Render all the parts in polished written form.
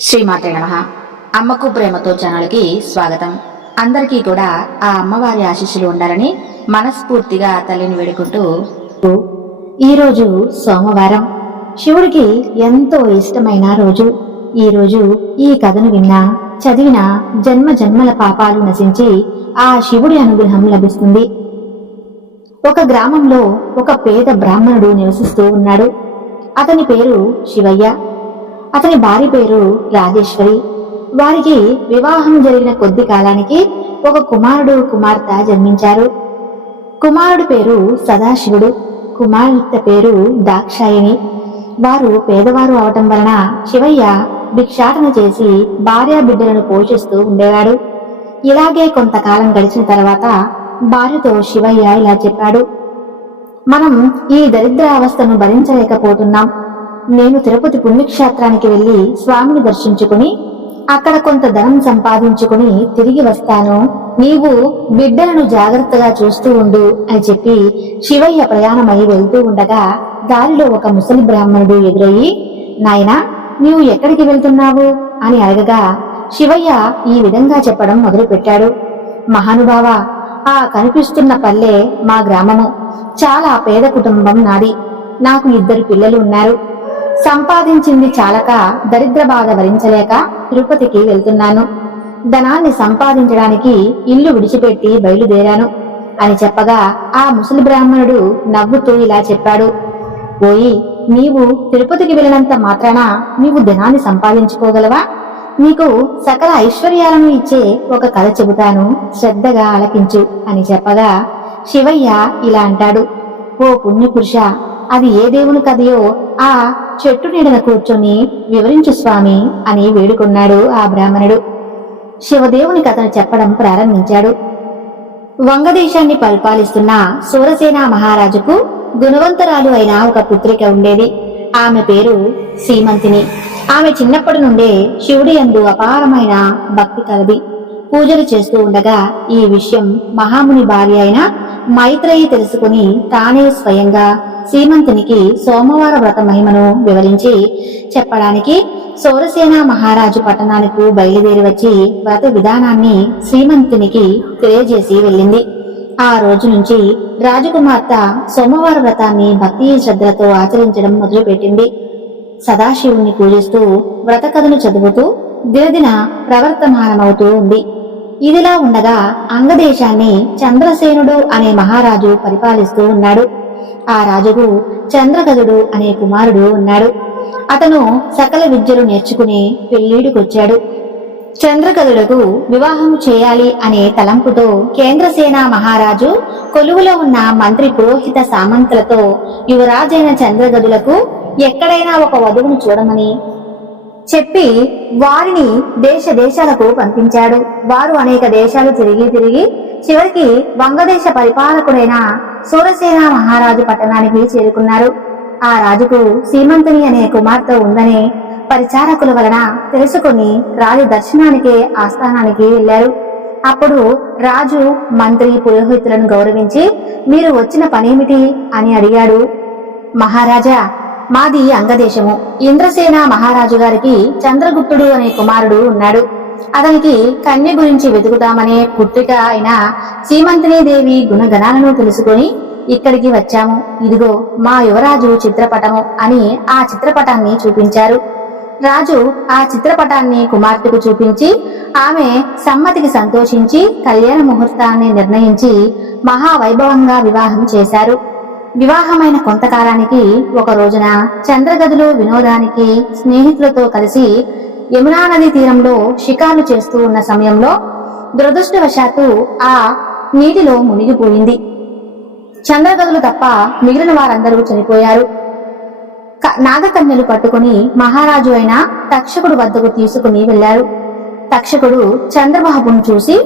శ్రీమాతే నమః. అమ్మకు ప్రేమతో ఛానల్కి స్వాగతం. అందరికీ కూడా ఆ అమ్మవారి ఆశీస్సులు ఉండాలని మనస్ఫూర్తిగా తల్లిని వేడుకుంటూ, ఈరోజు సోమవారం, శివుడికి ఎంతో ఇష్టమైన రోజు. ఈరోజు ఈ కథను విన్నా చదివిన జన్మ జన్మల పాపాలు నశించి ఆ శివుడి అనుగ్రహం లభిస్తుంది. ఒక గ్రామంలో ఒక పేద బ్రాహ్మణుడు నివసిస్తూ ఉన్నాడు. అతని పేరు శివయ్య. అతని భార్య పేరు రాజేశ్వరి. వారికి వివాహం జరిగిన కొద్ది కాలానికి ఒక కుమారుడు కుమార్తె జన్మించారు. కుమారుడు పేరు సదాశివుడు, కుమార్తె పేరు దాక్షాయిని. వారు పేదవారు అవటం వలన శివయ్య భిక్షాటన చేసి భార్యా బిడ్డలను పోషిస్తూ ఉండేవాడు. ఇలాగే కొంతకాలం గడిచిన తర్వాత భార్యతో శివయ్య ఇలా చెప్పాడు: మనం ఈ దరిద్ర అవస్థను భరించలేకపోతున్నాం. నేను తిరుపతి పుణ్యక్షేత్రానికి వెళ్లి స్వామిని దర్శించుకుని అక్కడ కొంత ధనం సంపాదించుకుని తిరిగి వస్తాను. నీవు బిడ్డలను జాగ్రత్తగా చూస్తూ ఉండు అని చెప్పి శివయ్య ప్రయాణమై వెళ్తూ ఉండగా దారిలో ఒక ముసలి బ్రాహ్మణుడు ఎదురయ్యి, నాయనా, నీవు ఎక్కడికి వెళ్తున్నావు అని అడగగా శివయ్య ఈ విధంగా చెప్పడం మొదలుపెట్టాడు: మహానుభావ, ఆ కనిపిస్తున్న పల్లె మా గ్రామము. చాలా పేద కుటుంబం నాది. నాకు 2 పిల్లలు ఉన్నారు. సంపాదించింది చాలక దరిద్ర బాధ భరించలేక తిరుపతికి వెళ్తున్నాను. ధనాన్ని సంపాదించడానికి ఇల్లు విడిచిపెట్టి బయలుదేరాను అని చెప్పగా ఆ ముసలి బ్రాహ్మణుడు నవ్వుతూ ఇలా చెప్పాడు: ఓయి, నీవు తిరుపతికి వెళ్ళినంత మాత్రాన నీవు ధనాన్ని సంపాదించుకోగలవా? నీకు సకల ఐశ్వర్యాలను ఇచ్చే ఒక కథ చెబుతాను, శ్రద్ధగా ఆలకించు అని చెప్పగా శివయ్య ఇలా అంటాడు: ఓ పుణ్యపురుష, అది ఏ దేవుని కథయో ఆ చెట్టు నీడన కూర్చొని వివరించు స్వామి అని వేడుకున్నాడు ఆ బ్రాహ్మణుడు. శివదేవుని కథను చెప్పడం ప్రారంభించాడు. వంగదేశాన్ని పరిపాలిస్తున్న సూరసేన మహారాజుకు గుణవంతరాలు అయిన ఒక పుత్రిక ఉండేది. ఆమె పేరు సీమంతిని. ఆమె చిన్నప్పటి నుండే శివుడి యందు అపారమైన భక్తి కలది. పూజలు చేస్తూ ఉండగా ఈ విషయం మహాముని భార్య అయిన మైత్రేయి తెలుసుకుని తానే స్వయంగా సీమంతునికి సోమవార వ్రత మహిమను వివరించి చెప్పడానికి సౌరసేన మహారాజు పట్టణానికి బయలుదేరి వచ్చి వ్రత విధానాన్ని శ్రీమంతునికి తెలియజేసి వెళ్ళింది. ఆ రోజు నుంచి రాజకుమార్తె సోమవార వ్రతాన్ని భక్తి శ్రద్ధలతో ఆచరించడం మొదలుపెట్టింది. సదాశివుణ్ణి పూజిస్తూ వ్రత కథను చదువుతూ దినదిన ప్రవర్తమానమవుతూ ఉంది. ఇదిలా ఉండగా అంగదేశాన్ని చంద్రసేనుడు అనే మహారాజు పరిపాలిస్తూ ఉన్నాడు. ఆ రాజుకు చంద్రగదుడు అనే కుమారుడు ఉన్నాడు. అతను సకల విద్యలు నేర్చుకుని పెళ్లిడికొచ్చాడు. చంద్రగదుడుకు వివాహం చేయాలి అనే తలంపుతో కేంద్రసేన మహారాజు కొలువులో ఉన్న మంత్రి పురోహిత సామంతులతో యువరాజైన చంద్రగదులకు ఎక్కడైనా ఒక వధువును చూడమని చెప్పి వారిని దేశ దేశాలకు పంపించాడు. వారు అనేక దేశాలు తిరిగి చివరికి వంగదేశ పరిపాలకుడైన సూరసేన మహారాజు పట్టణానికి చేరుకున్నారు. ఆ రాజుకు సీమంతుని అనే కుమార్తె ఉందనే పరిచారకుల వలన తెలుసుకుని రాజు దర్శనానికి ఆస్థానానికి వెళ్లారు. అప్పుడు రాజు మంత్రి పురోహితులను గౌరవించి, మీరు వచ్చిన పనేమిటి అని అడిగాడు. మహారాజా, మాది అంగదేశము. ఇంద్రసేన మహారాజు గారికి చంద్రగుప్తుడు అనే కుమారుడు ఉన్నాడు. అతనికి కన్య గురించి వెతుకుతామనే పుత్రిక అయిన సీమంతినీ దేవి గుణగణాలను తెలుసుకొని ఇక్కడికి వచ్చాము. ఇదిగో మా యువరాజు చిత్రపటము అని ఆ చిత్రపటాన్ని చూపించారు. రాజు ఆ చిత్రపటాన్ని కుమార్తెకు చూపించి ఆమె సమ్మతికి సంతోషించి కళ్యాణ ముహూర్తాన్ని నిర్ణయించి మహావైభవంగా వివాహం చేశారు. వివాహమైన కొంతకాలానికి ఒక రోజున చంద్రగదులు వినోదానికి స్నేహితులతో కలిసి యమునా నది తీరంలో షికారు చేస్తూ ఉన్న సమయంలో దురదృష్టవశాత్తు ఆ నీటిలో మునిగిపోయింది. చంద్రగదులు తప్ప మిగిలిన వారందరూ చనిపోయారు. నాగకన్యలు పట్టుకుని మహారాజు అయిన తక్షకుడు వద్దకు తీసుకుని వెళ్లారు. తక్షకుడు చంద్రబాబును చూసి,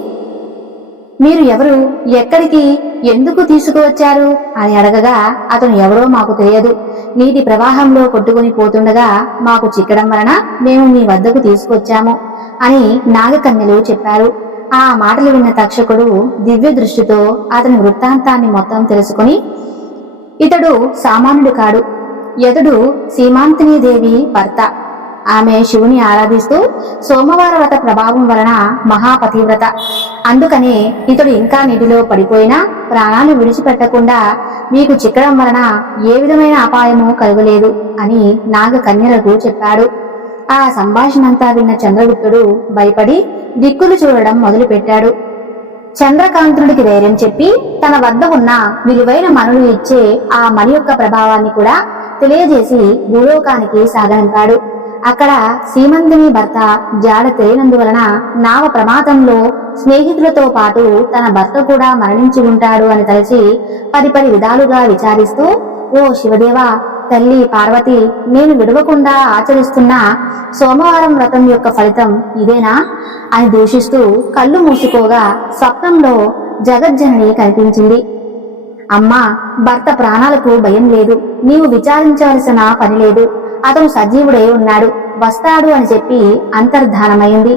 మీరు ఎవరు, ఎక్కడికి, ఎందుకు తీసుకువచ్చారు అని అడగగా అతను ఎవరో మాకు తెలియదు. నీటి ప్రవాహంలో కొట్టుకుని పోతుండగా మాకు చిక్కడం వలన మేము మీ వద్దకు తీసుకొచ్చాము అని నాగకన్యలు చెప్పారు. ఆ మాటలు విన్న తక్షకుడు దివ్య దృష్టితో అతని వృత్తాంతాన్ని మొత్తం తెలుసుకుని, ఇతడు సామాన్యుడు కాడు, ఇతడు సీమంతినీ దేవి భర్త. ఆమె శివుని ఆరాధిస్తూ సోమవార వ్రత ప్రభావం వలన మహాపతివ్రత. అందుకనే ఇతడు ఇంకా నీటిలో పడిపోయినా ప్రాణాలు విడిచిపెట్టకుండా మీకు చిక్కడం వలన ఏ విధమైన అపాయము కలగలేదు అని నాగకన్యలకు చెప్పాడు. ఆ సంభాషణంతా విన్న చంద్రగుప్తుడు భయపడి దిక్కులు చూడడం మొదలుపెట్టాడు. చంద్రకాంతుడికి ధైర్యం చెప్పి తన వద్ద ఉన్న విలువైన మణులు ఇచ్చే ఆ మణి యొక్క ప్రభావాన్ని కూడా తెలియజేసి భూలోకానికి సాగనంపాడు. అక్కడ సీమంతుని భర్త జాడ తెలియనందువలన నావ ప్రమాదంలో స్నేహితులతో పాటు తన భర్త కూడా మరణించి ఉంటాడు అని తలచి పరిపరి విధాలుగా విచారిస్తూ, ఓ శివదేవా, తల్లి పార్వతి, నేను విడవకుండా ఆచరిస్తున్న సోమవారం వ్రతం యొక్క ఫలితం ఇదేనా అని దూషిస్తూ కళ్ళు మూసుకోగా స్వప్నంలో జగజ్జనని కనిపించింది. అమ్మా, భర్త ప్రాణాలకు భయం లేదు, నీవు విచారించాల్సిన పని లేదు, అతను సజీవుడై ఉన్నాడు, వస్తాడు అని చెప్పి అంతర్ధానమైంది.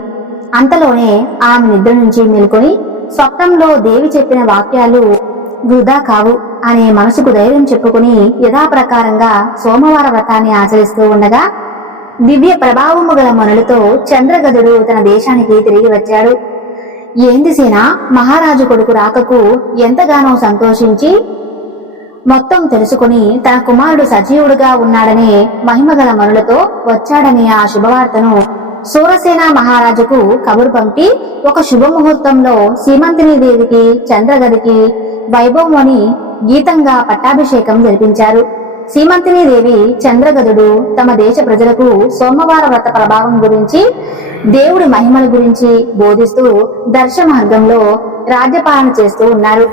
అంతలోనే ఆమె నిద్ర నుంచి మేల్కొని స్వప్నంలో దేవి చెప్పిన వాక్యాలు వృధా కావు అనే మనసుకు ధైర్యం చెప్పుకుని యథాప్రకారంగా సోమవార వ్రతాన్ని ఆచరిస్తూ ఉండగా దివ్య ప్రభావము గల మనులతో చంద్రగదుడు తన దేశానికి తిరిగి వచ్చాడు. ఏంది సేన, మహారాజు కొడుకు రాకకు ఎంతగానో సంతోషించి మొత్తం తెలుసుకుని తన కుమారుడు సజీవుడుగా ఉన్నాడనే మహిమగల మనులతో వచ్చాడనే ఆ శుభవార్తను సూరసేన మహారాజుకు కబురు పంపి ఒక శుభముహూర్తంలో సీమంతిని దేవికి చంద్రగదికి వైభవమని గీతంగా పట్టాభిషేకం జరిపించారు. సీమంతిని దేవి చంద్రగదుడు తమ దేశ ప్రజలకు సోమవార వ్రత ప్రభావం గురించి, దేవుడి మహిమల గురించి బోధిస్తూ దర్శ మార్గంలో రాజ్యపాలన చేస్తూ ఉన్నారు.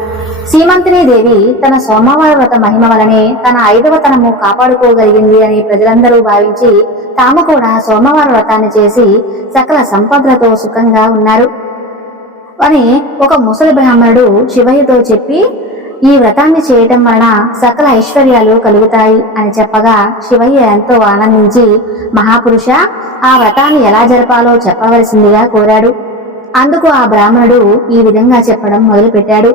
సీమంతిని దేవి తన సోమవార వ్రత మహిమ వలనే తన 5వ తనము కాపాడుకోగలిగింది అని ప్రజలందరూ భావించి తాము కూడా సోమవార వ్రతాన్ని చేసి సకల సంపదలతో సుఖంగా ఉన్నారు అని ఒక ముసలి బ్రాహ్మణుడు శివయ్యతో చెప్పి, ఈ వ్రతాన్ని చేయటం వలన సకల ఐశ్వర్యాలు కలుగుతాయి అని చెప్పగా శివయ్య ఎంతో ఆనందించి, మహాపురుష, ఆ వ్రతాన్ని ఎలా జరపాలో చెప్పవలసిందిగా కోరాడు. అందుకు ఆ బ్రాహ్మణుడు ఈ విధంగా చెప్పడం మొదలుపెట్టాడు.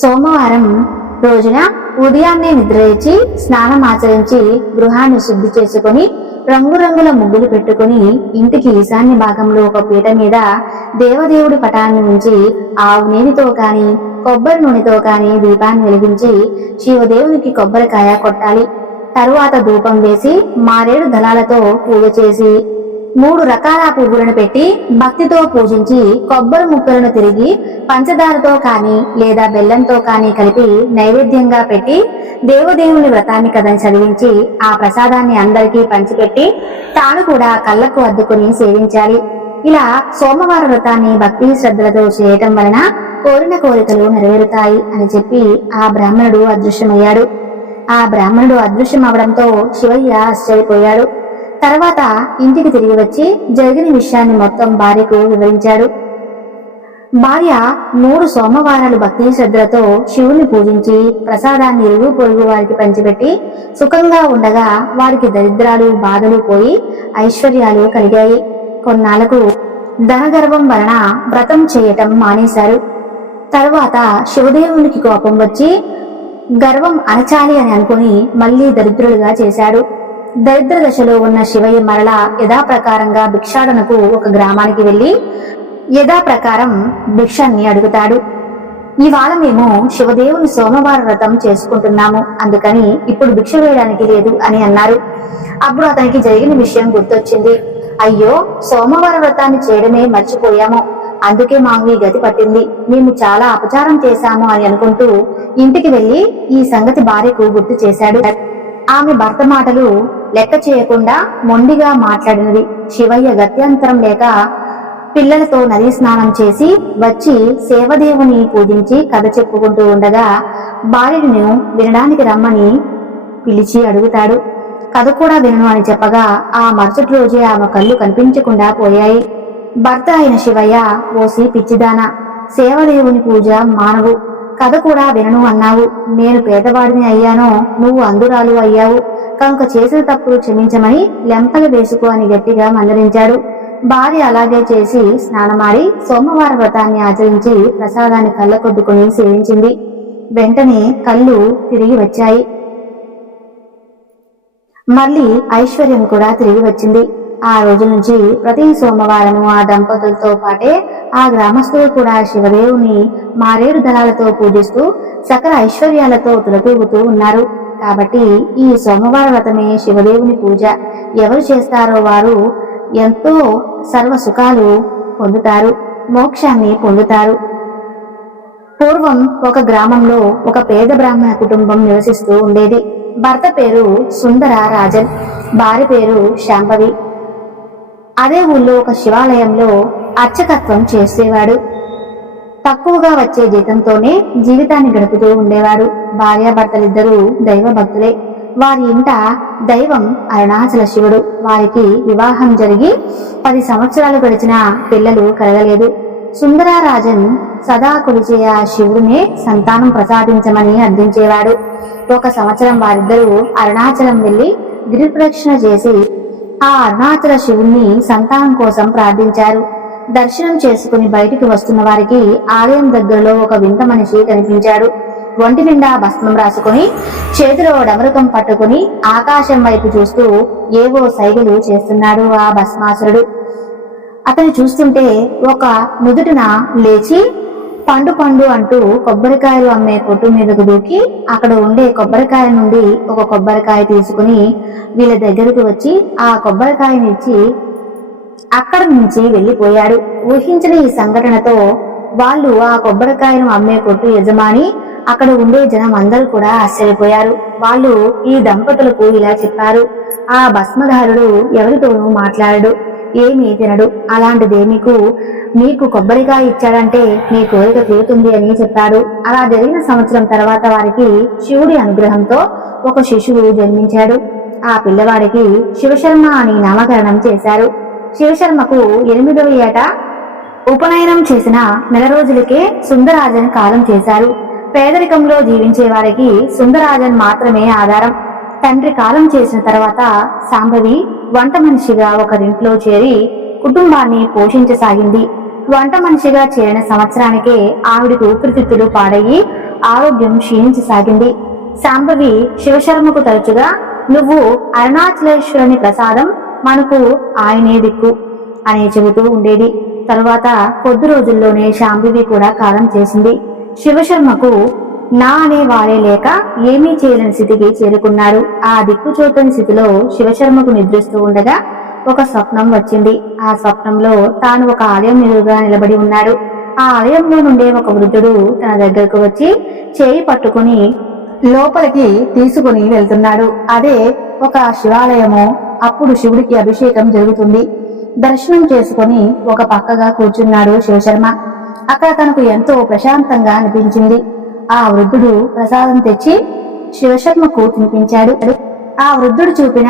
సోమవారం రోజున ఉదయాన్నే నిద్రలేచి స్నానం ఆచరించి గృహాన్ని శుద్ధి చేసుకుని రంగురంగుల ముగ్గులు పెట్టుకుని ఇంటికి ఈశాన్య భాగంలో ఒక పీట మీద దేవదేవుడి పటాన్ని ఉంచి ఆవు నేతితో కాని కొబ్బరి నూనెతో కాని దీపాన్ని వెలిగించి శివదేవునికి కొబ్బరికాయ కొట్టాలి. తరువాత ధూపం వేసి మారేడు దళాలతో పూజ చేసి 3 రకాల పువ్వులను పెట్టి భక్తితో పూజించి కొబ్బరి ముక్కలను తిరిగి పంచదారతో కాని లేదా బెల్లంతో కాని కలిపి నైవేద్యంగా పెట్టి దేవదేవుని వ్రతాన్ని కథని చదివించి ఆ ప్రసాదాన్ని అందరికీ పంచిపెట్టి తాను కూడా కళ్ళకు అద్దుకుని సేవించాలి. ఇలా సోమవార వ్రతాన్ని భక్తి శ్రద్ధలతో చేయటం వలన కోరిన కోరికలు నెరవేరుతాయి అని చెప్పి ఆ బ్రాహ్మణుడు అదృశ్యమయ్యాడు. ఆ బ్రాహ్మణుడు అదృశ్యం అవడంతో శివయ్య ఆశ్చర్యపోయాడు. తర్వాత ఇంటికి తిరిగి వచ్చి జరిగిన విషయాన్ని మొత్తం భార్యకు వివరించాడు. భార్య 3 సోమవారాలు భక్తి శ్రద్ధలతో శివుని పూజించి ప్రసాదాన్ని ఇరుగు పొరుగు వారికి పంచిపెట్టి సుఖంగా ఉండగా వారికి దరిద్రాలు బాధలు పోయి ఐశ్వర్యాలు కలిగాయి. కొన్నాళ్లకు ధనగర్వం వలన వ్రతం చేయటం మానేశారు. తరువాత శివదేవునికి కోపం వచ్చి గర్వం అణచాలి అని అనుకుని మళ్లీ దరిద్రులుగా చేశాడు. దరిద్ర దశలో ఉన్న శివయ్య మరలా యథాప్రకారంగా భిక్షాటనకు ఒక గ్రామానికి వెళ్లి యథాప్రకారం భిక్షాన్ని అడుగుతాడు. ఇవాళ మేము శివదేవుని సోమవార వ్రతం చేసుకుంటున్నాము, అందుకని ఇప్పుడు భిక్ష వేయడానికి లేదు అని అన్నారు. అప్పుడు అతనికి జరిగిన విషయం గుర్తొచ్చింది. అయ్యో, సోమవార వ్రతాన్ని చేయడమే మర్చిపోయాము, అందుకే మాకు ఈ గతి పట్టింది, మేము చాలా అపచారం చేశాము అని అనుకుంటూ ఇంటికి వెళ్లి ఈ సంగతి భార్యకు గుర్తు చేశాడు. ఆమె భర్త మాటలు లెక్క చేయకుండా మొండిగా మాట్లాడినది. శివయ్య గత్యంతరం లేక పిల్లలతో నదీ స్నానం చేసి వచ్చి సేవదేవుని పూజించి కథ చెప్పుకుంటూ ఉండగా భార్యను వినడానికి రమ్మని పిలిచి అడుగుతాడు. కథ కూడా వినను అని చెప్పగా ఆ మరుసటి రోజే ఆమె కళ్ళు కనిపించకుండా పోయాయి. భర్త అయిన శివయ్య, ఓసి పిచ్చిదాన, సేవదేవుని పూజ మానవు, కథ కూడా వినను అన్నావు, నేను పేదవాడిని అయ్యానో, నువ్వు అందురాలు అయ్యావు, కనుక చేసిన తప్పులు క్షమించమని లెంపలు వేసుకో అని గట్టిగా మందలించాడు. భార్య అలాగే చేసి స్నానమాడి సోమవార వ్రతాన్ని ఆచరించి ప్రసాదాన్ని కళ్ళకొద్దుకుని సేవించింది. వెంటనే కళ్ళు తిరిగి వచ్చాయి. మళ్ళీ ఐశ్వర్యం కూడా తిరిగి వచ్చింది. ఆ రోజు నుంచి ప్రతి సోమవారము ఆ దంపతులతో పాటే ఆ గ్రామస్తులు కూడా శివదేవుని మారేడు దళాలతో పూజిస్తూ సకల ఐశ్వర్యాలతో తులతూగుతూ ఉన్నారు. కాబట్టి ఈ సోమవార వ్రతమే శివదేవుని పూజ ఎవరు చేస్తారో వారు ఎంతో సర్వ సుఖాలు పొందుతారు, మోక్షాన్ని పొందుతారు. పూర్వం ఒక గ్రామంలో ఒక పేద బ్రాహ్మణ కుటుంబం నివసిస్తూ ఉండేది. భర్త పేరు సుందర రాజన్, భార్య పేరు శాంభవి. అదే ఊళ్ళో ఒక శివాలయంలో అర్చకత్వం చేసేవాడు. తక్కువగా వచ్చే జీతంతోనే జీవితాన్ని గడుపుతూ ఉండేవాడు. భార్యాభర్తలిద్దరూ దైవ భక్తులే. వారి ఇంట దైవం అరుణాచల శివుడు. వారికి వివాహం జరిగి 10 సంవత్సరాలు గడిచినా పిల్లలు కలగలేదు. సుందరరాజన్ సదా కొలిచే ఆ శివుడినే సంతానం ప్రసాదించమని అర్థించేవాడు. ఒక సంవత్సరం వారిద్దరూ అరుణాచలం వెళ్లి గిరిప్రదక్షిణ చేసి ఆ అరుణాచల శివుణ్ణి సంతానం కోసం ప్రార్థించారు. దర్శనం చేసుకుని బయటికి వస్తున్న వారికి ఆలయం దగ్గరలో ఒక వింత మనిషి కనిపించాడు. ఒంటి నిండా భస్మం రాసుకుని చేతిలో డమరుకం పట్టుకుని ఆకాశం వైపు చూస్తూ ఏవో సైగలు చేస్తున్నాడు ఆ భస్మాసురుడు. అతను చూస్తుంటే ఒక నుదుటిన లేచి పండు పండు అంటూ కొబ్బరికాయలు అమ్మే కొట్టు మీదకు దూకి అక్కడ ఉండే కొబ్బరికాయ నుండి ఒక కొబ్బరికాయ తీసుకుని వీళ్ళ దగ్గరకు వచ్చి ఆ కొబ్బరికాయనిచ్చి అక్కడి నుంచి వెళ్లిపోయాడు. ఊహించిన ఈ సంఘటనతో వాళ్ళు ఆ కొబ్బరికాయను అమ్మే కొట్టు యజమాని అక్కడ ఉండే జనం అందరూ కూడా ఆశ్చర్యపోయారు. వాళ్ళు ఈ దంపతులకు ఇలా చెప్పారు, ఆ భస్మధారుడు ఎవరితోనూ మాట్లాడడు, ఏమీ తినడు, అలాంటిదే మీకు కొబ్బరికాయ ఇచ్చాడంటే మీ కోరిక తీరుతుంది అని చెప్పాడు. అలా జరిగిన సంవత్సరం తర్వాత వారికి శివుడి అనుగ్రహంతో ఒక శిశువు జన్మించాడు. ఆ పిల్లవాడికి శివశర్మ అని నామకరణం చేశారు. శివశర్మకు 8వ ఏట ఉపనయనం చేసిన నెల రోజులకే సుందరరాజన్ కాలం చేశారు. పేదరికంలో జీవించే వారికి సుందరరాజన్ మాత్రమే ఆధారం. తండ్రి కాలం చేసిన తర్వాత శాంభవి వంట మనిషిగా ఒకరింట్లో చేరి కుటుంబాన్ని పోషించసాగింది. వంట మనిషిగా చేరిన సంవత్సరానికే ఆవిడికి ఊపిరితిత్తులు పాడయి ఆరోగ్యం క్షీణించసాగింది. శాంభవి శివశర్మకు తరచుగా, నువ్వు అరుణాచలేశ్వరుని ప్రసాదం, మనకు ఆయనే దిక్కు అని చెబుతూ ఉండేది. తరువాత కొద్ది రోజుల్లోనే శాంభవి కూడా కాలం చేసింది. శివశర్మకు నా అనే వారే లేక ఏమీ చేయలేని స్థితికి చేరుకున్నాడు. ఆ దిక్కుచోటని స్థితిలో శివశర్మకు నిద్రిస్తూ ఉండగా ఒక స్వప్నం వచ్చింది. ఆ స్వప్నంలో తాను ఒక ఆలయం ఎదురుగా నిలబడి ఉన్నాడు. ఆ ఆలయంలో నుండే ఒక వృద్ధుడు తన దగ్గరకు వచ్చి చేయి పట్టుకుని లోపలికి తీసుకుని వెళ్తున్నాడు. అదే ఒక శివాలయము. అప్పుడు శివుడికి అభిషేకం జరుగుతుంది. దర్శనం చేసుకుని ఒక పక్కగా కూర్చున్నాడు శివశర్మ. అక్కడ తనకు ఎంతో ప్రశాంతంగా అనిపించింది. ఆ వృద్ధుడు ప్రసాదం తెచ్చి శివశర్మకు తినిపించాడు. ఆ వృద్ధుడు చూపిన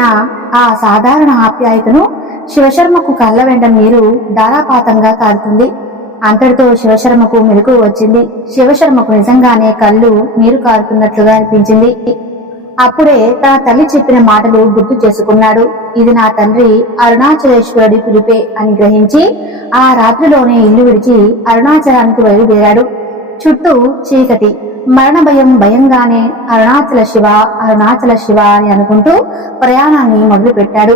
ఆ సాధారణ ఆప్యాయతను శివశర్మకు కళ్ళ వెంట నీరు ధారాపాతంగా కారుతుంది. అంతటితో శివశర్మకు మెలకు వచ్చింది. శివశర్మకు నిజంగానే కళ్ళు నీరు కారుతున్నట్లుగా అనిపించింది. అప్పుడే తన తల్లి చెప్పిన మాటలు గుర్తు చేసుకున్నాడు. ఇది నా తండ్రి అరుణాచలేశ్వరుడి పిలిపే అని గ్రహించి ఆ రాత్రిలోనే ఇల్లు విడిచి అరుణాచలానికి బయలుదేరాడు. చుట్టూ చీకటి, మరణ భయం భయంగానే అరుణాచల శివ అరుణాచల శివ అని అనుకుంటూ ప్రయాణాన్ని మొదలుపెట్టాడు.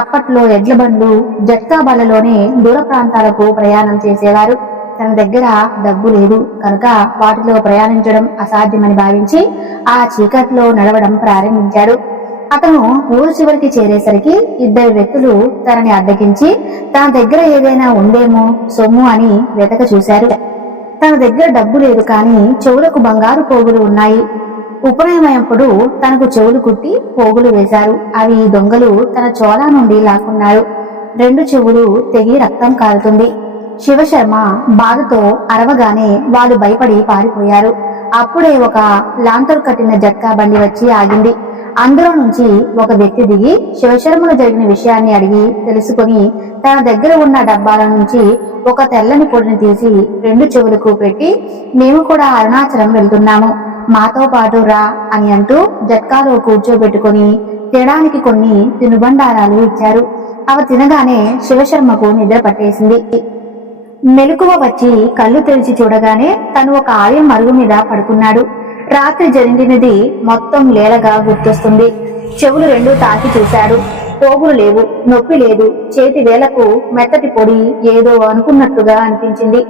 అప్పట్లో ఎడ్ల బండ్లు, జట్కా బళ్ళలోనే దూర ప్రాంతాలకు ప్రయాణం చేసేవారు. తన దగ్గర డబ్బు లేదు కనుక వాటిలో ప్రయాణించడం అసాధ్యమని భావించి ఆ చీకట్లో నడవడం ప్రారంభించాడు. అతను ఊరు చివరికి చేరేసరికి 2 వ్యక్తులు తనని అడ్డగించి తన దగ్గర ఏదైనా ఉందేమో సొమ్ము అని వెతక చూశారు. తన దగ్గర డబ్బు లేదు కానీ చెవులకు బంగారు పోగులు ఉన్నాయి. ఉపనయనప్పుడు తనకు చెవులు కుట్టి పోగులు వేశారు. అవి దొంగలు తన చోళా నుండి లాక్కున్నారు. 2 చెవులు తెగి రక్తం కారుతుంది. శివశర్మ బాధతో అరవగానే వాళ్ళు భయపడి పారిపోయారు. అప్పుడే ఒక లాంతరు కట్టిన జట్కా బండి వచ్చి ఆగింది. అందులో నుంచి ఒక వ్యక్తి దిగి శివశర్మను జరిగిన విషయాన్ని అడిగి తెలుసుకుని తన దగ్గర ఉన్న డబ్బాల నుంచి ఒక తెల్లని పొడిని తీసి 2 చెవులకు పెట్టి, మేము కూడా అరుణాచలం వెళ్తున్నాము, మాతో పాటు రా అని అంటూ జట్కాలో కూర్చోబెట్టుకుని తినడానికి కొన్ని తినుబండారాలు ఇచ్చారు. అవి తినగానే శివశర్మకు నిద్ర పట్టేసింది. మెలకువ వచ్చి కళ్ళు తెరిచి చూడగానే తను ఒక ఆలయం అరుగు మీద పడుకున్నాడు. రాత్రి జరిగినది మొత్తం లేలగా గుర్తొస్తుంది. చెవులు 2 తాకి చూశాడు. పోగులు లేవు, నొప్పి లేదు. చేతి వేలకు మెత్తటి పొడి ఏదో అనుకున్నట్లుగా అనిపించింది.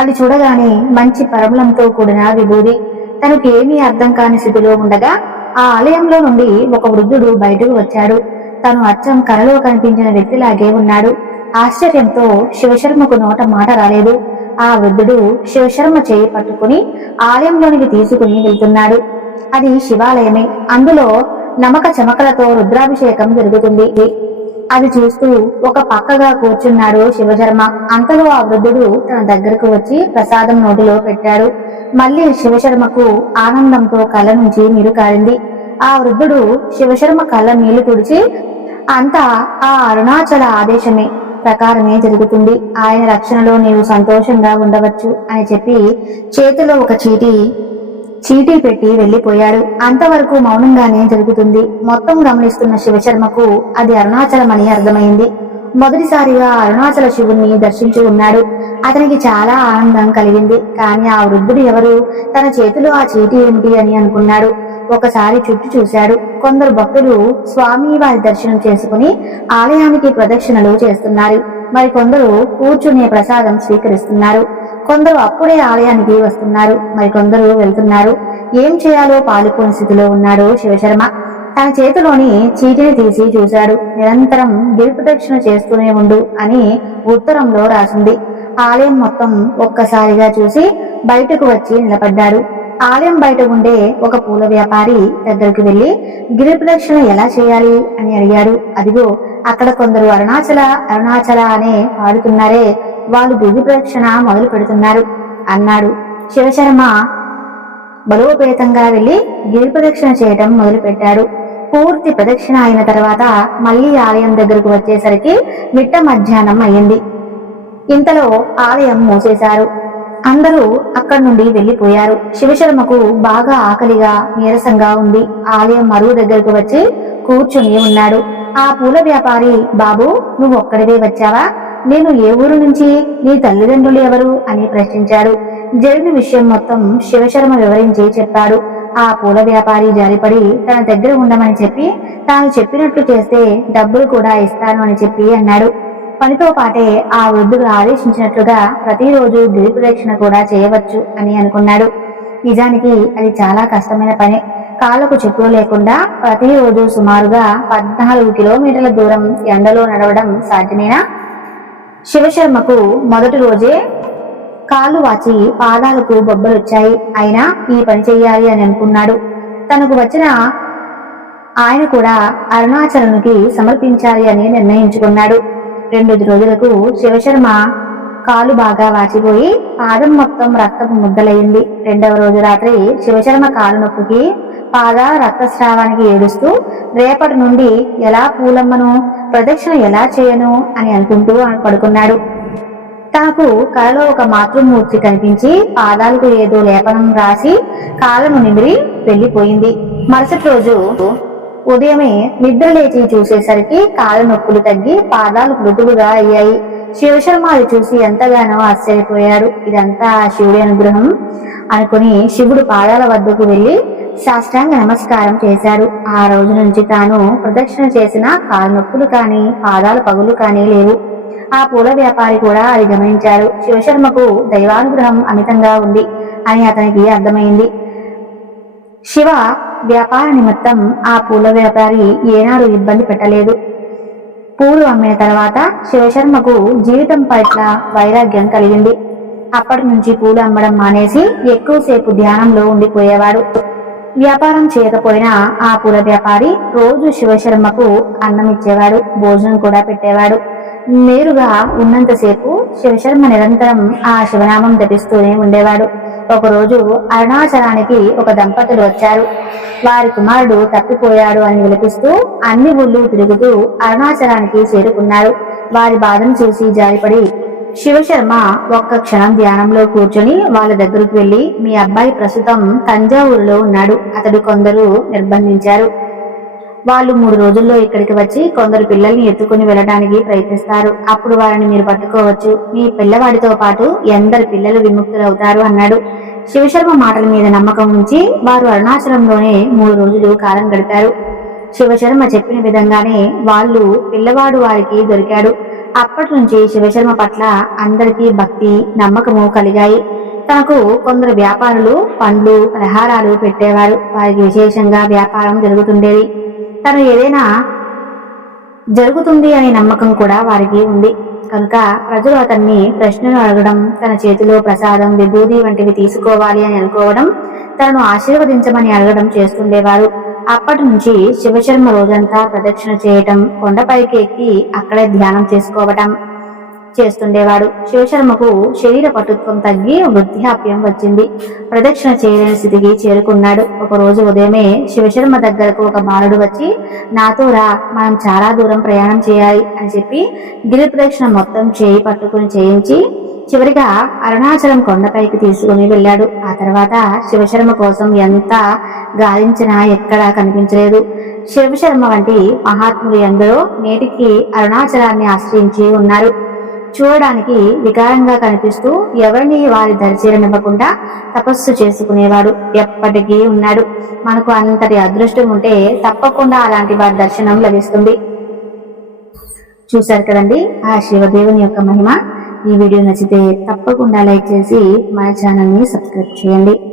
అది చూడగానే మంచి పరిమళంతో కూడిన విభూది. తనకేమీ అర్థం కాని స్థితిలో ఉండగా ఆ ఆలయంలో నుండి ఒక వృద్ధుడు బయటకు వచ్చాడు. తను అచ్చం కలలో కనిపించిన వ్యక్తిలాగే ఉన్నాడు. ఆశ్చర్యంతో శివశర్మకు నోట మాట రాలేదు. ఆ వృద్ధుడు శివశర్మ చేయి పట్టుకుని ఆలయంలోనికి తీసుకుని వెళ్తున్నాడు. అది శివాలయమే. అందులో నమక చమకలతో రుద్రాభిషేకం జరుగుతుంది. అది చూస్తూ ఒక పక్కగా కూర్చున్నాడు శివశర్మ. అంతలో ఆ వృద్ధుడు తన దగ్గరకు వచ్చి ప్రసాదం నోటిలో పెట్టాడు. మళ్ళీ శివశర్మకు ఆనందంతో కళ్ళ నుంచి నీరు కారింది. ఆ వృద్ధుడు శివశర్మ కళ్ళ నీళ్లు తుడిచి, అంతా ఆ అరుణాచల ఆదేశమే ప్రకారమే జరుగుతుంది. ఆయన రక్షణలో నీవు సంతోషంగా ఉండవచ్చు అని చెప్పి చేతిలో ఒక చీటీ పెట్టి వెళ్లిపోయాడు. అంతవరకు మౌనంగానే జరుగుతుంది. మొత్తం గమనిస్తున్న శివశర్మకు అది అరుణాచలమని అర్థమైంది. మొదటిసారిగా అరుణాచల శివుణ్ణి దర్శించి ఉన్నాడు. అతనికి చాలా ఆనందం కలిగింది. కానీ ఆ వృద్ధుడు ఎవరు, తన చేతిలో ఆ చీటీ ఏమిటి అని అనుకున్నాడు. ఒకసారి చుట్టూ చూశాడు. కొందరు భక్తులు స్వామి వారి దర్శనం చేసుకుని ఆలయానికి ప్రదక్షిణలు చేస్తున్నారు. మరికొందరు కూర్చునే ప్రసాదం స్వీకరిస్తున్నారు. కొందరు అప్పుడే ఆలయానికి వస్తున్నారు. మరికొందరు వెళ్తున్నారు. ఏం చేయాలో పాలుపోని స్థితిలో ఉన్నాడు శివశర్మ. తన చేతిలోని చీటిని తీసి చూశాడు. నిరంతరం గిరి ప్రదక్షిణ చేస్తూనే ఉండు అని ఉత్తరంలో రాసింది. ఆలయం మొత్తం ఒక్కసారిగా చూసి బయటకు వచ్చి నిలబడ్డాడు. ఆలయం బయట ఉండే ఒక పూల వ్యాపారి దగ్గరికి వెళ్లి గిరి ప్రదక్షిణ ఎలా చేయాలి అని అడిగాడు. అదిగో అక్కడ కొందరు అరుణాచల అరుణాచల అనే పాడుతున్నారే, వాళ్ళు గిరి ప్రదక్షిణ మొదలు పెడుతున్నారు అన్నాడు. శివశర్మ బలోపేతంగా వెళ్లి గిరి ప్రదక్షిణ చేయటం మొదలు పెట్టాడు. పూర్తి ప్రదక్షిణ అయిన తర్వాత మళ్లీ ఆలయం దగ్గరకు వచ్చేసరికి మిట్ట మధ్యాహ్నం అయ్యింది. ఇంతలో ఆలయం మూసేశారు. అందరూ అక్కడి నుండి వెళ్లిపోయారు. శివశర్మకు బాగా ఆకలిగా నీరసంగా ఉంది. ఆలయం మరువు దగ్గరకు వచ్చి కూర్చుని ఉన్నాడు. ఆ పూల వ్యాపారి, బాబు నువ్వు ఒక్కడివే వచ్చావా? నేను ఏ ఊరు నుంచి, నీ తల్లిదండ్రులు ఎవరు అని ప్రశ్నించాడు. జరిగిన విషయం మొత్తం శివశర్మ వివరించి చెప్పాడు. ఆ పూల వ్యాపారి జారిపడి తన దగ్గర ఉండమని చెప్పి, తాను చెప్పినట్లు చేస్తే డబ్బులు కూడా ఇస్తాను అని చెప్పి అన్నాడు. పనితో పాటే ఆ వృద్ధుడు ఆదేశించినట్లుగా ప్రతిరోజు గిరి ప్రదక్షిణ కూడా చేయవచ్చు అని అనుకున్నాడు. నిజానికి అది చాలా కష్టమైన పని. కాళ్ళకు చెప్పులు లేకుండా ప్రతిరోజు సుమారుగా 14 కిలోమీటర్ల దూరం ఎండలో నడవడం సాధ్యమేనా? శివశర్మకు మొదటి రోజే కాళ్ళు వాచి పాదాలకు బొబ్బలొచ్చాయి. అయినా ఈ పని చెయ్యాలి అని అనుకున్నాడు. తనకు వచ్చిన ఆయన కూడా అరుణాచలునికి సమర్పించాలి అని నిర్ణయించుకున్నాడు. 2 రోజులకు శివశర్మ కాలు బాగా వాచిపోయి పాదం మొత్తం రక్తపు ముద్దలయ్యింది. 2వ రోజు రాత్రి శివశర్మ కాలు నొప్పికి పాద రక్తస్రావానికి ఏడుస్తూ రేపటి నుండి ఎలా పూలమ్మను, ప్రదక్షిణ ఎలా చేయను అని అనుకుంటూ పడుకున్నాడు. తనకు కలలో ఒక మాతృమూర్తి కనిపించి పాదాలకు ఏదో లేపనం రాసి కాళ్ళను నిమిరి వెళ్లిపోయింది. మరుసటి రోజు ఉదయమే నిద్ర లేచి చూసేసరికి కాళ్ళ నొప్పులు తగ్గి పాదాలు మృదువుగా అయ్యాయి. శివశర్మ అది చూసి ఎంతగానో ఆశ్చర్యపోయాడు. ఇదంతా శివుడి అనుగ్రహం అనుకుని శివుడు పాదాల వద్దకు వెళ్లి సాష్టాంగ నమస్కారం చేశాడు. ఆ రోజు నుంచి తాను ప్రదక్షిణ చేసిన కాళ్ళ నొప్పులు కానీ పాదాల పగులు కానీ లేవు. ఆ పూల వ్యాపారి కూడా అది గమనించాడు. శివశర్మకు దైవానుగ్రహం అమితంగా ఉంది అని అతనికి అర్థమైంది. శివ వ్యాపార నిమిత్తం ఆ పూల వ్యాపారి ఏనాడు ఇబ్బంది పెట్టలేదు. పూలు అమ్మిన తర్వాత శివశర్మకు జీవితం పట్ల వైరాగ్యం కలిగింది. అప్పటి నుంచి పూలు అమ్మడం మానేసి ఎక్కువసేపు ధ్యానంలో ఉండిపోయేవాడు. వ్యాపారం చేయకపోయినా ఆ పూల వ్యాపారి రోజు శివశర్మకు అన్నం ఇచ్చేవాడు, భోజనం కూడా పెట్టేవాడు. నేరుగా ఉన్నంతసేపు శివశర్మ నిరంతరం ఆ శివనామం జపిస్తూనే ఉండేవాడు. ఒకరోజు అరుణాచలానికి ఒక దంపతులు వచ్చారు. వారి కుమారుడు తప్పిపోయాడు అని విలపిస్తూ అన్ని ఊళ్ళు తిరుగుతూ అరుణాచలానికి చేరుకున్నారు. వారి బాధను చూసి జారిపడి శివశర్మ ఒక్క క్షణం ధ్యానంలో కూర్చొని వాళ్ళ దగ్గరకు వెళ్లి, మీ అబ్బాయి ప్రస్తుతం తంజావూరులో ఉన్నాడు. అతడు కొందరు నిర్బంధించారు. వాళ్ళు 3 రోజుల్లో ఇక్కడికి వచ్చి కొందరు పిల్లల్ని ఎత్తుకుని వెళ్ళడానికి ప్రయత్నిస్తారు. అప్పుడు వారిని మీరు పట్టుకోవచ్చు. మీ పిల్లవాడితో పాటు ఎందరు పిల్లలు విముక్తులవుతారు అన్నాడు. శివశర్మ మాటల మీద నమ్మకం ఉంచి వారు అరుణాచలంలోనే 3 రోజులు కాలం గడిపారు. శివశర్మ చెప్పిన విధంగానే వాళ్ళు పిల్లవాడు వారికి దొరికాడు. అప్పటి నుంచి శివశర్మ పట్ల అందరికీ భక్తి నమ్మకము కలిగాయి. తనకు కొందరు వ్యాపారులు పండ్లు పలహారాలు పెట్టేవారు. వారికి విశేషంగా వ్యాపారం జరుగుతుండేది. తను ఏదైనా జరుగుతుంది అనే నమ్మకం కూడా వారికి ఉంది కనుక ప్రజలు అతన్ని ప్రశ్నలు అడగడం, తన చేతిలో ప్రసాదం విభూది వంటివి తీసుకోవాలి అని అనుకోవడం, తనను ఆశీర్వదించమని అడగడం చేస్తుండేవారు. అప్పటి నుంచి శివశర్మ రోజంతా ప్రదక్షిణ చేయటం, కొండపైకి ఎక్కి అక్కడే ధ్యానం చేసుకోవటం చేస్తుండేవాడు. శివశర్మకు శరీర పటుత్వం తగ్గి వృద్ధాప్యం వచ్చింది. ప్రదక్షిణ చేయలేని స్థితికి చేరుకున్నాడు. ఒక రోజు ఉదయమే శివశర్మ దగ్గరకు ఒక బాలుడు వచ్చి, నాతో రా, మనం చాలా దూరం ప్రయాణం చేయాలి అని చెప్పి గిరి ప్రదక్షిణ మొత్తం చేయి పట్టుకుని చేయించి చివరిగా అరుణాచలం కొండపైకి తీసుకుని వెళ్ళాడు. ఆ తర్వాత శివశర్మ కోసం ఎంత గాలించినా ఎక్కడా కనిపించలేదు. శివశర్మ వంటి మహాత్ములు ఎందరో నేటికి అరుణాచలాన్ని ఆశ్రయించి ఉన్నారు. చూడడానికి వికారంగా కనిపిస్తూ ఎవరిని వారి దరిచేరనివ్వకుండా తపస్సు చేసుకునేవాడు ఎప్పటికీ ఉన్నాడు. మనకు అంతటి అదృష్టం ఉంటే తప్పకుండా అలాంటి వారి దర్శనం లభిస్తుంది. చూశారు కదండి ఆ శివదేవుని యొక్క మహిమ. ఈ వీడియో నచ్చితే తప్పకుండా లైక్ చేసి మన ఛానల్ని సబ్స్క్రైబ్ చేయండి.